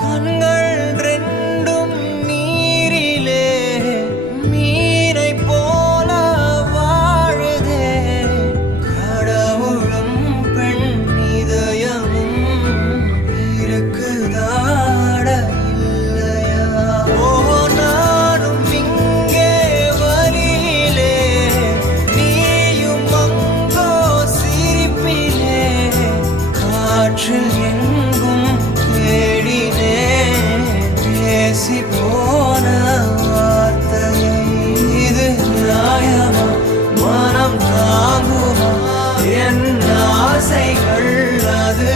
கண்கள் ரெண்டும் நீரிலே மீனை போல வாழுதே. கடவுளும் பெண் இதயமும் இருக்குதாட இல்லையா? ஓ நானும் இங்கே வழியிலே நீயும் அங்கோ சிரிப்பிலே. காற்றில் எங்கும் தேடினேன் பேசி போன வார்த்தையை. இது நியாயமா? மனம் தாங்குமா? என் ஆசைகள் அது